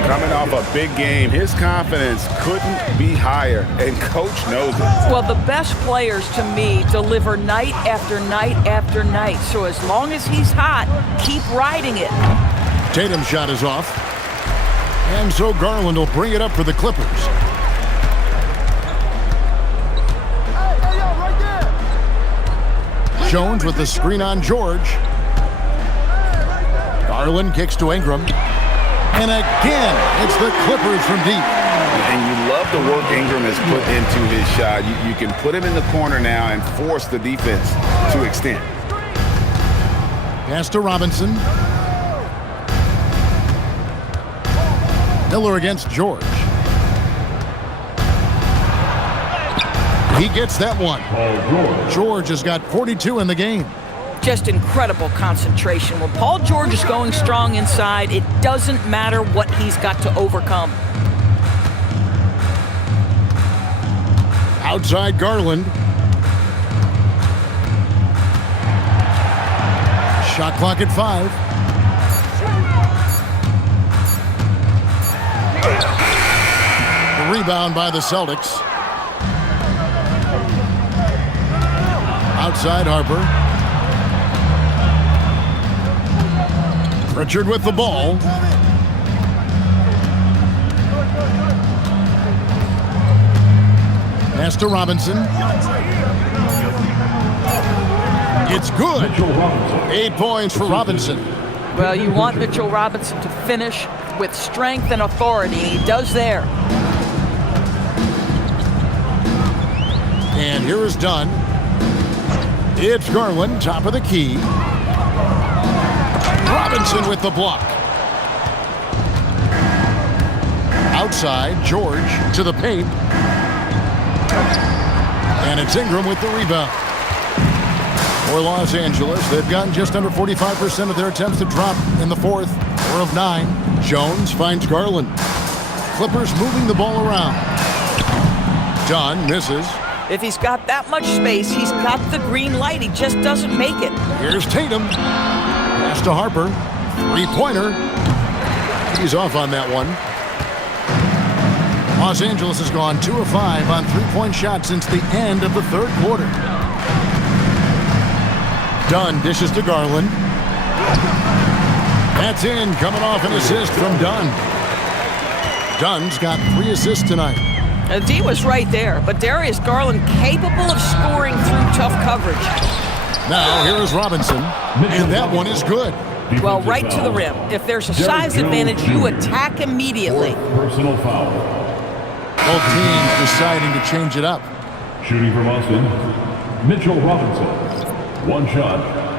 Coming off a big game, his confidence couldn't be higher, and coach knows it. Well, the best players, to me, deliver night after night after night. So as long as he's hot, keep riding it. Tatum's shot is off. And so Garland will bring it up for the Clippers. Jones with the screen on George. Garland kicks to Ingram. And again, it's the Clippers from deep. And you love the work Ingram has put into his shot. You can put him in the corner now and force the defense to extend. Pass to Robinson. Miller against George. He gets that one. George has got 42 in the game. Just incredible concentration. When Paul George is going strong inside, it doesn't matter what he's got to overcome. Outside Garland. Shot clock at 5. The rebound by the Celtics. Outside Harper. Pritchard with the ball. Pass to Robinson. It's good. 8 points for Robinson. Well, you want Mitchell Robinson to finish with strength and authority. He does there. And here is Dunn. It's Garland, top of the key. Robinson with the block. Outside, George to the paint. And it's Ingram with the rebound. For Los Angeles, they've gotten just under 45% of their attempts to drop in the fourth. 4 of 9. Jones finds Garland. Clippers moving the ball around. Dunn misses. If he's got that much space, he's got the green light. He just doesn't make it. Here's Tatum. Pass to Harper. 3-pointer. He's off on that one. Los Angeles has gone 2 of 5 on 3-point shots since the end of the third quarter. Dunn dishes to Garland. That's in, coming off an assist from Dunn. Dunn's got 3 assists tonight. D was right there, but Darius Garland capable of scoring through tough coverage. Now here is Robinson, and that one is good. Well, right to the rim. If there's a size advantage, you attack immediately. Personal foul. Both teams deciding to change it up. Shooting from Boston, Mitchell Robinson. One shot.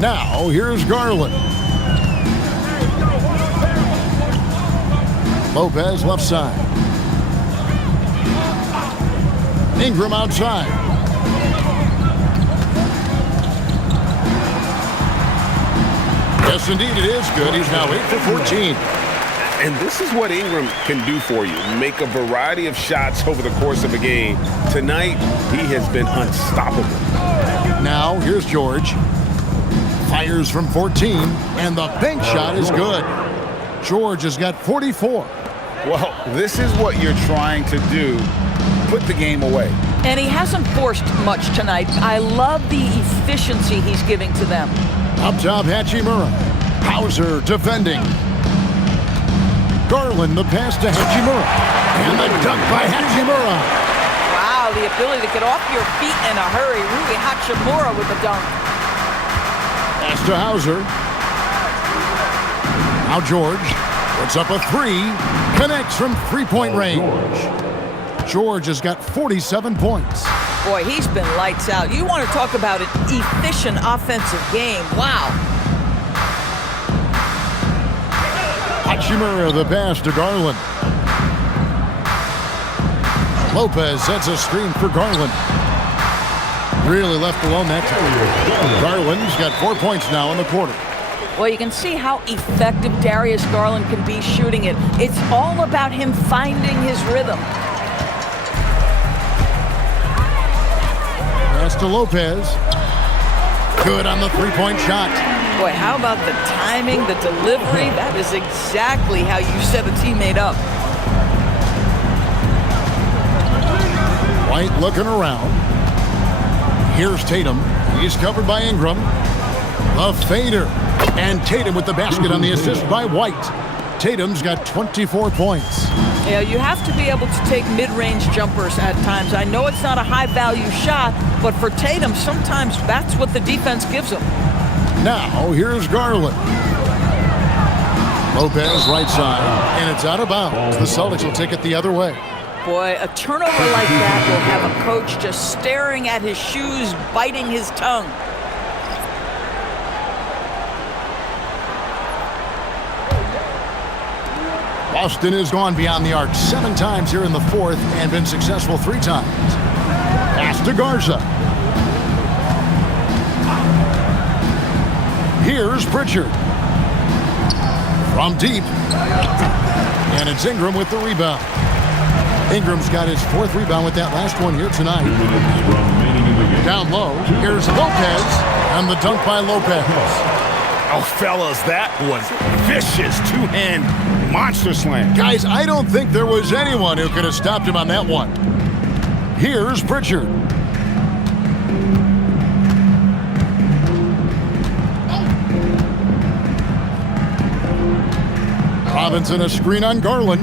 Now, here's Garland. Lopez left side. Ingram outside. Yes, indeed, it is good. He's now 8 for 14. And this is what Ingram can do for you. Make a variety of shots over the course of a game. Tonight, he has been unstoppable. Now, here's George. Fires from 14, and the bank shot is good. George has got 44. Well, this is what you're trying to do. Put the game away. And he hasn't forced much tonight. I love the efficiency he's giving to them. Up top, Hachimura. Hauser defending. Garland, the pass to Hachimura. And the dunk by Hachimura. Wow, the ability to get off your feet in a hurry. Rui Hachimura with the dunk. Pass to Hauser. Now George puts up a three. Connects from three-point range. George has got 47 points. Boy, he's been lights out. You want to talk about an efficient offensive game. Wow. Hachimura, the pass to Garland. Lopez sets a screen for Garland. Really left alone that time. Garland's got 4 points now in the quarter. Well, you can see how effective Darius Garland can be shooting it. It's all about him finding his rhythm. Pass to Lopez. Good on the three-point shot. Boy, how about the timing, the delivery? That is exactly how you set a teammate up. White looking around. Here's Tatum. He's covered by Ingram. A fader. And Tatum with the basket on the assist by White. Tatum's got 24 points. Yeah, you have to be able to take mid-range jumpers at times. I know it's not a high-value shot, but for Tatum, sometimes that's what the defense gives him. Now, here's Garland. Lopez right side, and it's out of bounds. The Celtics will take it the other way. Boy, a turnover like that will have a coach just staring at his shoes, biting his tongue. Boston has gone beyond the arc 7 times here in the fourth and been successful 3 times. Pass to Garza. Here's Pritchard. From deep. And it's Ingram with the rebound. Ingram's got his 4th rebound with that last one here tonight. Down low, here's Lopez, and the dunk by Lopez. Oh, fellas, that was vicious two-hand monster slam. Guys, I don't think there was anyone who could have stopped him on that one. Here's Pritchard. Robinson, a screen on Garland.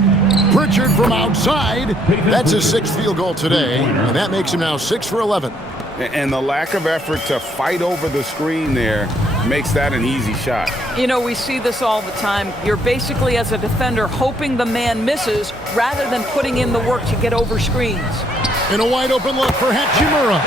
Pritchard from outside. That's his 6th field goal today, and that makes him now 6 for 11. And the lack of effort to fight over the screen there makes that an easy shot. You know, we see this all the time. You're basically, as a defender, hoping the man misses rather than putting in the work to get over screens. And a wide open look for Hachimura.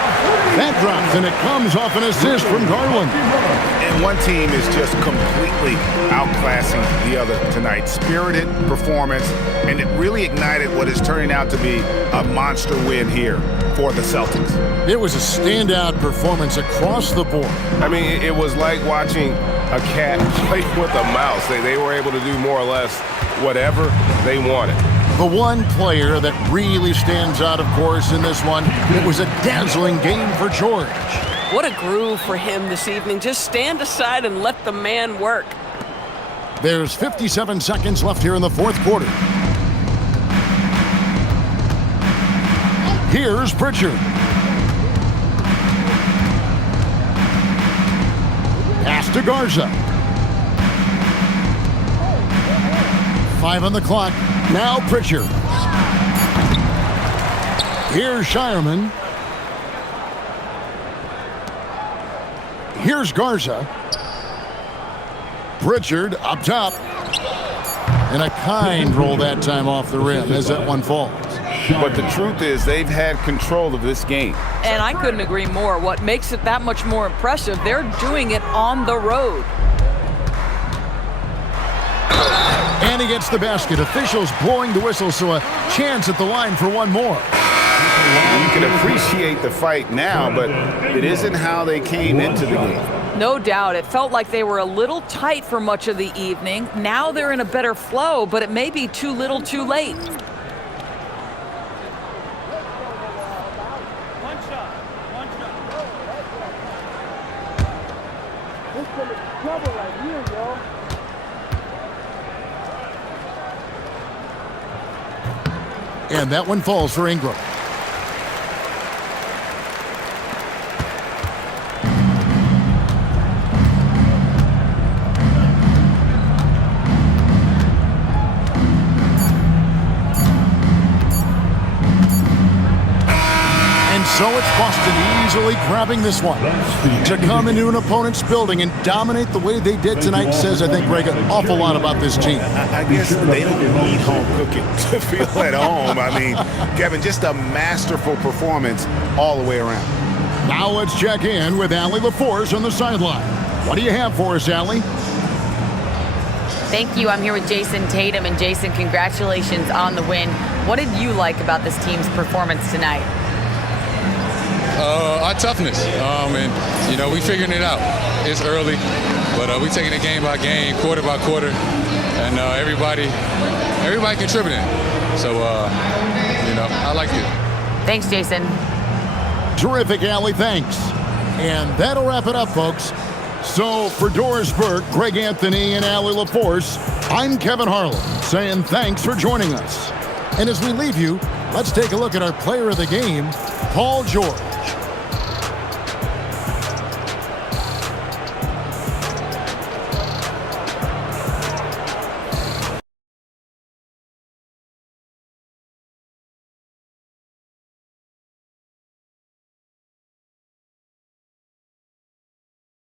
That drops, and it comes off an assist from Garland. And one team is just completely outclassing the other tonight. Spirited performance, and it really ignited what is turning out to be a monster win here for the Celtics. It was a standout performance across the board. I mean, it was like watching a cat play with a mouse. They were able to do more or less whatever they wanted. The one player that really stands out, of course, in this one, it was a dazzling game for George. What a groove for him this evening. Just stand aside and let the man work. There's 57 seconds left here in the fourth quarter. Here's Pritchard. Pass to Garza. 5 on the clock. Now Pritchard. Here's Shireman. Here's Garza. Pritchard up top. And a kind roll that time off the rim as that one falls. But the truth is they've had control of this game. And I couldn't agree more. What makes it that much more impressive, they're doing it on the road. And he gets the basket. Officials blowing the whistle, so a chance at the line for one more. You can appreciate the fight now, but it isn't how they came into the game. No doubt. It felt like they were a little tight for much of the evening. Now they're in a better flow, but it may be too little too late. And that one falls for Ingram. So it's Boston easily grabbing this one. To come into an opponent's building and dominate the way they did tonight says, I think, Greg, an awful lot about this team. I guess they don't need home cooking to feel at home. I mean, Kevin, just a masterful performance all the way around. Now let's check in with Allie LaForce on the sideline. What do you have for us, Allie? Thank you. I'm here with Jason Tatum. And Jason, congratulations on the win. What did you like about this team's performance tonight? Our toughness, and we figuring it out. It's early, but we taking it game by game, quarter by quarter, and everybody contributing. So I like it. Thanks, Jason. Terrific, Allie. Thanks. And that'll wrap it up, folks. So for Doris Burke, Greg Anthony, and Allie LaForce, I'm Kevin Harlan saying thanks for joining us. And as we leave you, let's take a look at our player of the game, Paul George.